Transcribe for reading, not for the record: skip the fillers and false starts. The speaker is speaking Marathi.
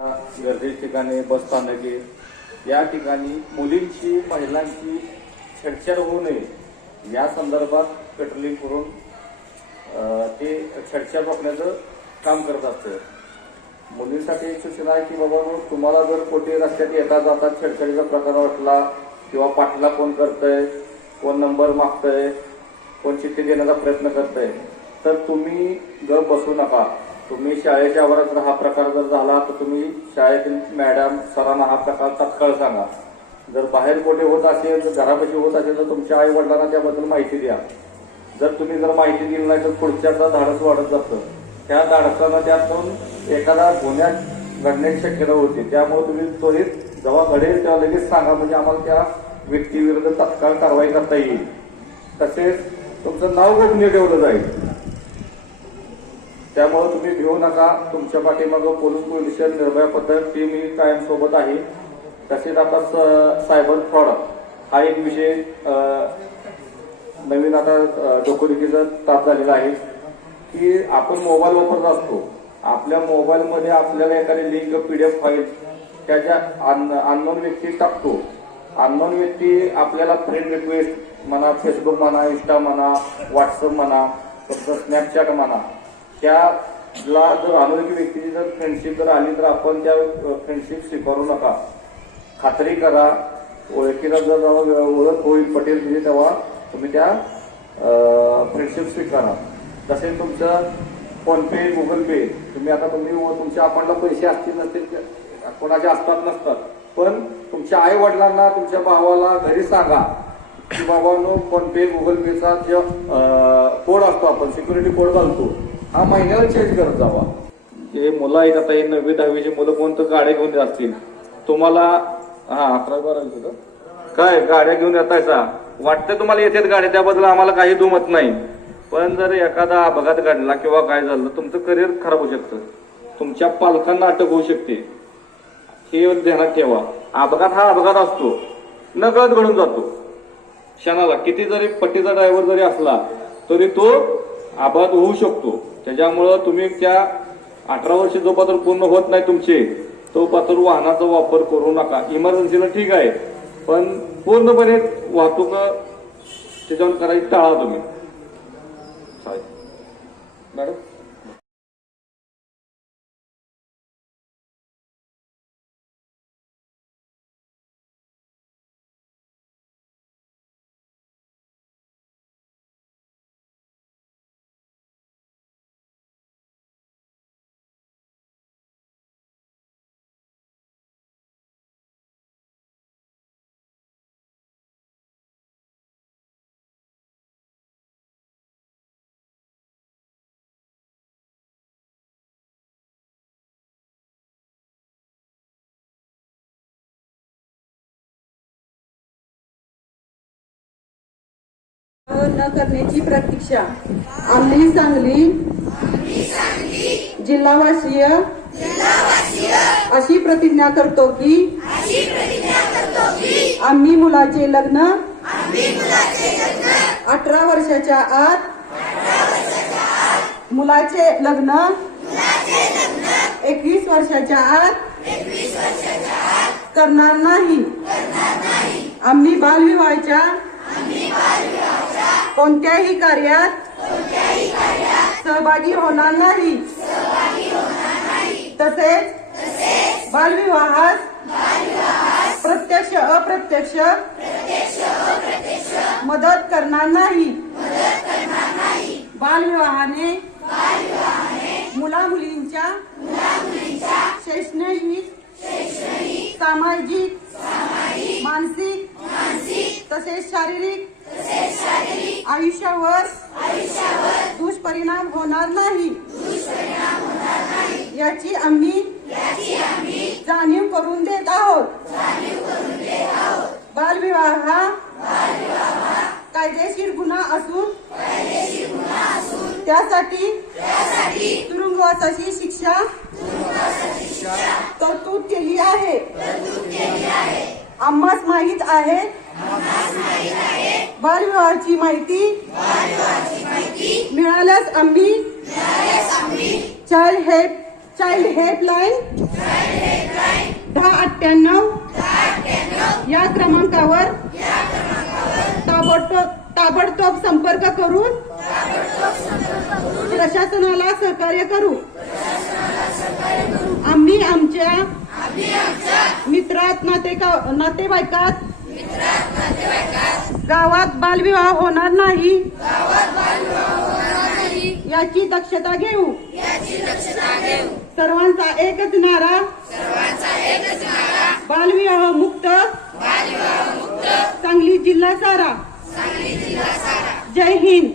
गर्दी ठिकाणी बस स्थानके या ठिकाणी मुलींची महिलांची छेडछाड होऊ नये या संदर्भात पेट्रोलिंग करून ते छेडछाड रोखण्याचं काम करत असतं. मुलींसाठी एक सूचना आहे की बाबा तुम्हाला जर कोठे रस्त्यात येता जाता छेडछाडीचा प्रकार वाटला किंवा पाठला कोण करतंय, कोण नंबर मागतंय, कोण चिठ्ठी देण्याचा प्रयत्न करतंय, तर तुम्ही गप बसू नका. तुम्ही शाळेच्या आवारात जर हा प्रकार जर झाला तर तुम्ही शाळेतील मॅडम सरांना हा प्रकार तात्काळ सांगा. जर बाहेर कोठे होत असेल, जर घरापाशी होत असेल तर तुमच्या आई वडिलांना त्याबद्दल माहिती द्या. जर तुम्ही जर माहिती दिली नाही तर पुढच्याचा धाडस वाढत जातं. त्या धाडसानं त्यातून एखादा गुन्ह्यात घडण्याची शक्यता होती. त्यामुळे तुम्ही त्वरित जेव्हा घडेल तेव्हा लगेच सांगा, म्हणजे आम्हाला त्या व्यक्तीविरुद्ध तात्काळ कारवाई करता येईल. तसेच तुमचं नाव गोपनीय ठेवलं जाईल. त्यामुळे तुम्ही भिवू नका. तुमच्या पाठीमागं पोलीस पोलिशन निर्भया पथक टीम ही कायम सोबत आहे. तसेच आता सायबर फ्रॉड हा एक विषय नवीन आता डोकेदुखीचा ताप झालेला आहे की आपण मोबाईल वापरत असतो. आपल्या मोबाईलमध्ये आपल्याला एखादी लिंक PDF फाईल त्याच्या अननोन व्यक्ती टाकतो. अननोन व्यक्ती आपल्याला फ्रेंड रिक्वेस्ट म्हणा, फेसबुक म्हणा, इंस्टा म्हणा, व्हॉट्सअप म्हणा, स्नॅपचॅट म्हणा, त्याला जर अनोळखी व्यक्तीची जर फ्रेंडशिप जर आली तर आपण त्या फ्रेंडशिप स्वीकारू नका. खात्री करा. ओळखीला जर ओळख होईल पटेल म्हणजे तेव्हा तुम्ही त्या फ्रेंडशिप स्वीकारा. तसेच तुमचं फोनपे, गुगल पे तुम्ही आता तुमच्या अकाउंटला पैसे असतील नसतील, कोणाचे असतात नसतात, पण तुमच्या आई वडिलांना, तुमच्या भावाला घरी सांगा की बाबांनो फोनपे, गुगल पेचा जो कोड असतो, आपण सिक्युरिटी कोड घालतो, हा महिन्याला चेंज करत जावा. जे मुलं आहेत आता हे 9वी 10वीची मुलं कोणतं गाड्या घेऊन असतील, तुम्हाला 11-12 काय गाड्या घेऊन येतायचा वाटतं तुम्हाला येतात गाड्या, त्याबद्दल आम्हाला काही दुमत नाही. पण जर एखादा अपघात घडला किंवा काय झालं तुमचं करिअर खराब होऊ शकतं. तुमच्या पालकांना अटक होऊ शकते. हे ध्यानात ठेवा. अपघात हा अपघात असतो, नकळत घडून जातो. क्षणाला किती जरी पट्टीचा ड्रायव्हर जरी असला तरी तो अपघात होऊ शकतो. त्याच्यामुळं तुम्ही त्या 18 वर्ष जोपातर पूर्ण होत नाही तुमचे तोपातर वाहनाचा वापर करू नका. इमर्जन्सीला ठीक आहे, पण पूर्णपणे वाहतूक त्याच्यावर करायची टाळा तुम्ही. मॅडम न करण्याची प्रतीक्षा. आम्ही सांगली जिल्हावासीय अशी प्रतिज्ञा करतो की आम्ही मुलाचे लग्न 18 वर्षाच्या आत, मुलाचे लग्न 21 वर्षाच्या आत करणार नाही. आम्ही बालविवाहाच्या कोणत्याही कार्यात सहभागी होणार नाही. तसेच बालविवाहास प्रत्यक्ष अप्रत्यक्ष मदत करणार नाही. बालविवाहाने मुला मुलींच्या शैक्षणिक, सामाजिक, मानसिक तसेच शारीरिक आयुष्यावर दुष्परिणाम होणार नाही याची आम्ही जाणीव करून देत आहोत. बालविवाह हा कायदेशीर गुन्हा असून त्यासाठी तुरुंगवासाची शिक्षा तरतूद केली आहे. आम्हास माहीत आहे बालविवाहाची माहिती मिळाल्यास आम्ही चाइल्ड हेल्पलाईन 1098 या क्रमांकावर ताबडतोब संपर्क करून प्रशासनाला सहकार्य करू. आम्ही आमच्या मित्रात नातेवाईकात गावात बालविवाह होणार नाही याची दक्षता घेऊ. सर्वांचा एकच नारा बालविवाह मुक्त सांगली जिल्हा सारा. जय हिंद.